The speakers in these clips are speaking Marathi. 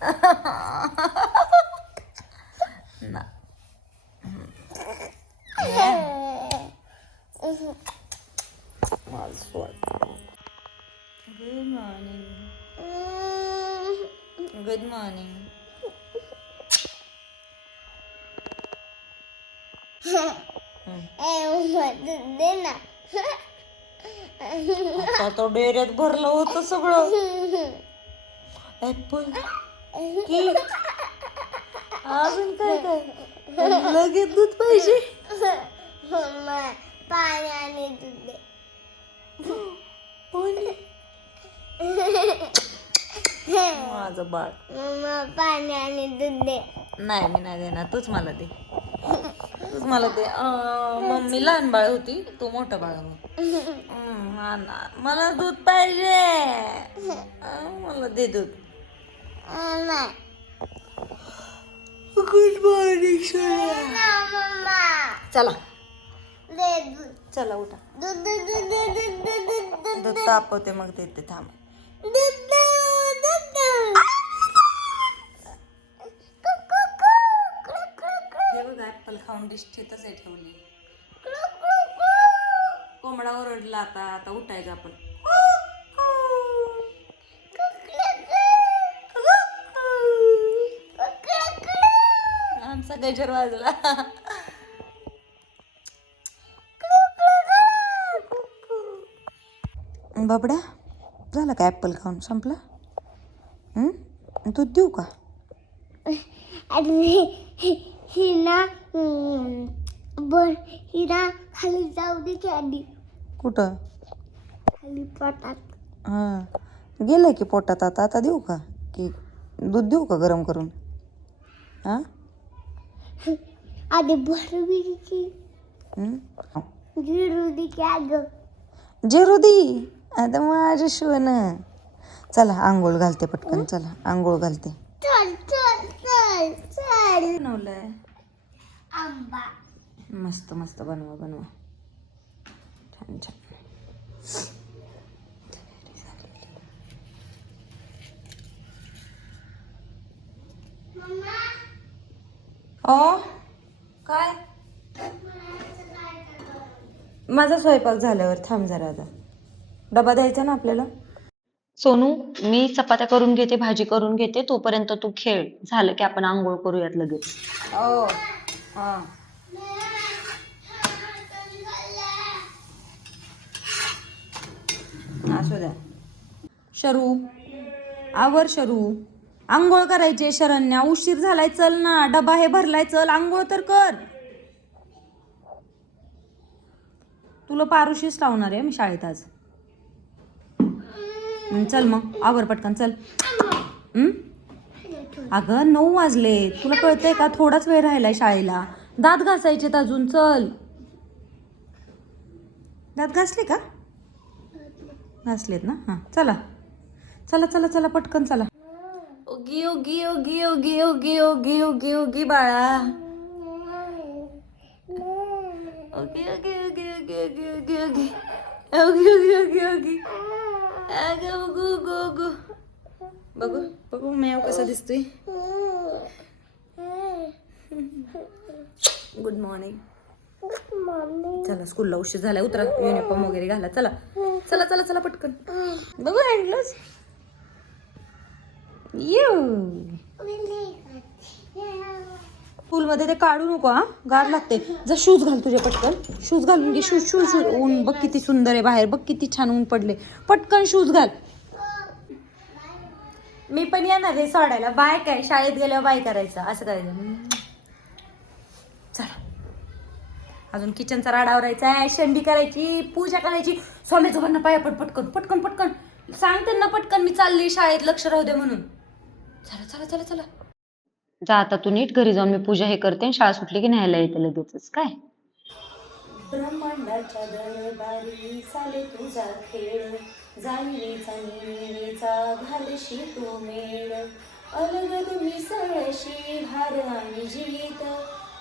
Good morning. Good morning. आता तो डेऱ्यात भरलं होतं सगळं ऍपल केक अजून काय काय? लगेच दूध पाहिजे. मम्मा पाण्याने दूध दे. पाणी. माझं बाळ. मम्मा पाण्याने दूध दे. नाही मी नाही देणार. तूच मला दे. तूच मला दे. अं, मम्मी लहान बाळ होती. तू मोठं बाळ हो. हम्म, हा ना. मला दूध पाहिजे. अं, मला दे दूध. गुड मॉर्निंग चला. चला उठा. दूध मग ते ते थांब. बघा खाऊन डिश आहे ठेवली. कोंबडा ओरडला आता आता उठायचं आपण. गजर वाजला. बाबड्या झालं का ऍपल खाऊन? संपला? हं? दूध देऊ का? आणि ही ना हम्म, बर ही ना खाली जाऊ दे की आधी कुठं? खाली पोटात. हां. गेलं की पोटात आता? आता देऊ का? की दूध देऊ का गरम करून? हां? आधी भरवी की हं? गिरू दे की अगं जिरू दी आता माझ्या शिवण. चला आंघोळ घालते पटकन. चला आंघोळ घालते. चल चल चल चल. बनवलंय. आंबा. मस्त मस्त. बनवा बनवा. छान छान. ओ काय? माझा स्वयंपाक झाल्यावर थांब जरा आता. डबा द्यायचा ना आपल्याला? सोनू मी चपात्या करून घेते भाजी करून घेते तोपर्यंत तू खेळ. झालं की आपण आंघोळ करूयात लगेच. ओ हां. असू द्या शरू. आवर शरू. आंघोळ करायचे शरण्या उशीर झालाय चल ना डबा हे भरलाय चल आंघोळ तर कर. तुला पारुशीच लावणार आहे मी शाळेत आज. चल मग आवर पटकन चल. अगं नऊ वाजले. तुला कळतंय का? थोडाच वेळ राहिलाय शाळेला. दात घासायचेत अजून चल. दात घासले का? घासलेत ना? हां चला. चला चला चला पटकन चला. ओगी ओगी ओगी ओगी ओगी ओगी ओगी ओगी बाळा ओगी ओगी ओगी ओगी ओगी ओगी ओगी ओगी ओगी ओगी ओगी अगं उगू उगू उगू बघू बघू मेव कसा दिसतोय गुड मॉर्निंग चला स्कूलला उशीर झाला उतरा युनिफॉर्म वगैरे घाला चला चला चला चला पटकन बघू हँडलोच येऊ. स्कूलमध्ये ते काढू नको हा. गार लागते. जर शूज घाल तुझे पटकन. शूज घालून घे शूज शूज शूज ऊन बघ किती सुंदर आहे बाहेर. बघ किती छान ऊन पडले. पटकन शूज घाल. मी पण येणार आहे सोडायला. बाय काय? शाळेत गेल्यावर बाय करायचं. असं करायचं. चला. अजून किचनचा राडा आवरायचा आहे. शेंडी करायची पूजा करायची. स्वामीचं म्हणणं पाया पट पटकन पटकन पटकन. सांगते ना पटकन मी चालली शाळेत. लक्ष राहू दे म्हणून. चला चला चला चला. जा आता तू नीट घरी जाऊन मी पूजा हे करते आणि शाळा सुटली की न्यायला येते लगेचच काय? ब्रह्मांडाच्या दरबारी चाले तुझा खेळ. जाणीचा नेणीचा घालशी तू मेळ. अलगद मिसळशी हार आणि जीत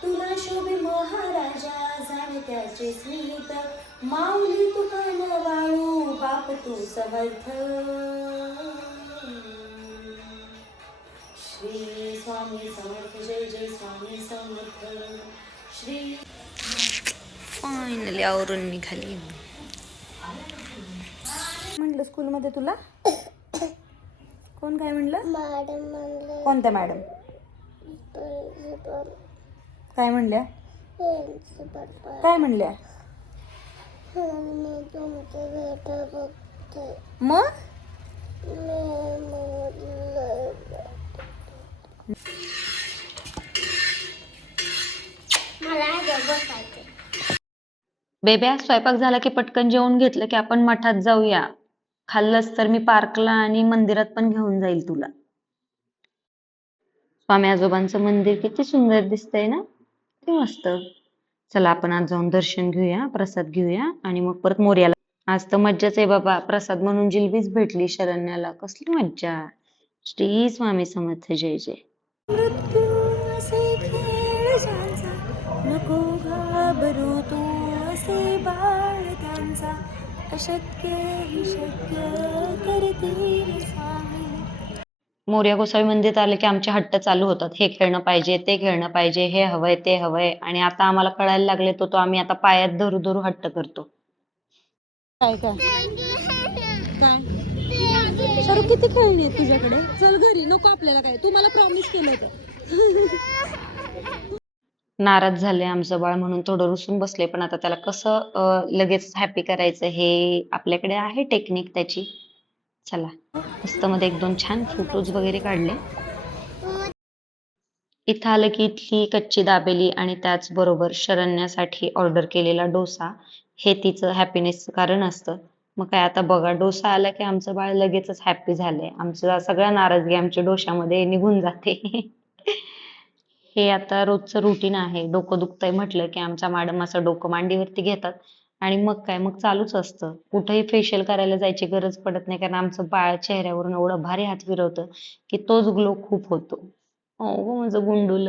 तुला शोभे महाराजा जाण त्याचे स्मित. माऊली तू कान वाळू बाप तू समर्थ. स्वामी समर्थ जय जय स्वामी समर्थ. श्री फायनली आवरून निघाली म्हणलं स्कूलमध्ये तुला? कोण काय म्हणलं? मॅडम म्हणले. कोणत्या मॅडम? काय म्हणल्या? काय म्हणल्या? मी तुमचे भेट बघते. मग मी मोडलं मला बसायचे बेब्या स्वयंपाक झाला की पटकन जेवून घेतलं की आपण मठात जाऊया. खाल्लंस तर मी पार्कला आणि मंदिरात पण घेऊन जाईल तुला. स्वामी आजोबांचं मंदिर किती सुंदर दिसतंय ना? किती मस्त. चला आपण आज जाऊन दर्शन घेऊया प्रसाद घेऊया आणि मग परत मोर्याला. आज तर मज्जाच आहे बाबा. प्रसाद म्हणून जिलबीच भेटली शरण्याला. कसली मज्जा. श्री स्वामी समर्थ. जय जय. ज्यांचा नको घाबरू तू असे बाळ त्यांचा. अशक्य ही शक्य करतील स्वामी. मोर्या गोसावी मंदिरात आले की आमचे हट्ट चालू होतात. हे खेळणं पाहिजे ते खेळणं पाहिजे हे हवंय ते हवंय. आणि आता आम्हाला कळायला लागले तो तो आम्ही आता पायात धरू धरू हट्ट करतो. काय काय? काय? शाहरुख किती खेळणी आहेत तुझ्याकडे? चल घरी नको आपल्याला काय. तू मला प्रॉमिस केलं होतं. नाराज झाले आमचं बाळ म्हणून थोडं रुसून बसले. पण आता त्याला कसं लगेच हॅपी करायचं हे आपल्याकडे आहे टेक्निक त्याची? चला मस्त मध्ये एक दोन छान फोटोज वगैरे काढले. इथं आलं की इथली कच्ची दाबेली आणि त्याचबरोबर शरण्यासाठी ऑर्डर केलेला डोसा हे तिचं हॅपीनेसचं कारण असतं. मग काय आता बघा डोसा आला की आमचं बाळ लगेचच हॅपी झालंय. आमचं सगळ्या नाराजगी आमच्या डोशामध्ये निघून जाते. हे आता रोजचं रुटीन आहे. डोकं दुखतंय म्हटलं की आमच्या मॅडम असं डोकं मांडीवरती घेतात. आणि मग काय? मग चालूच असतं. कुठेही फेशियल करायला जायची गरज पडत नाही कारण आमचं बाळ चेहऱ्यावरून एवढं भारी हात फिरवतं की तोच ग्लो खूप होतो. हो माझं गुंडुल.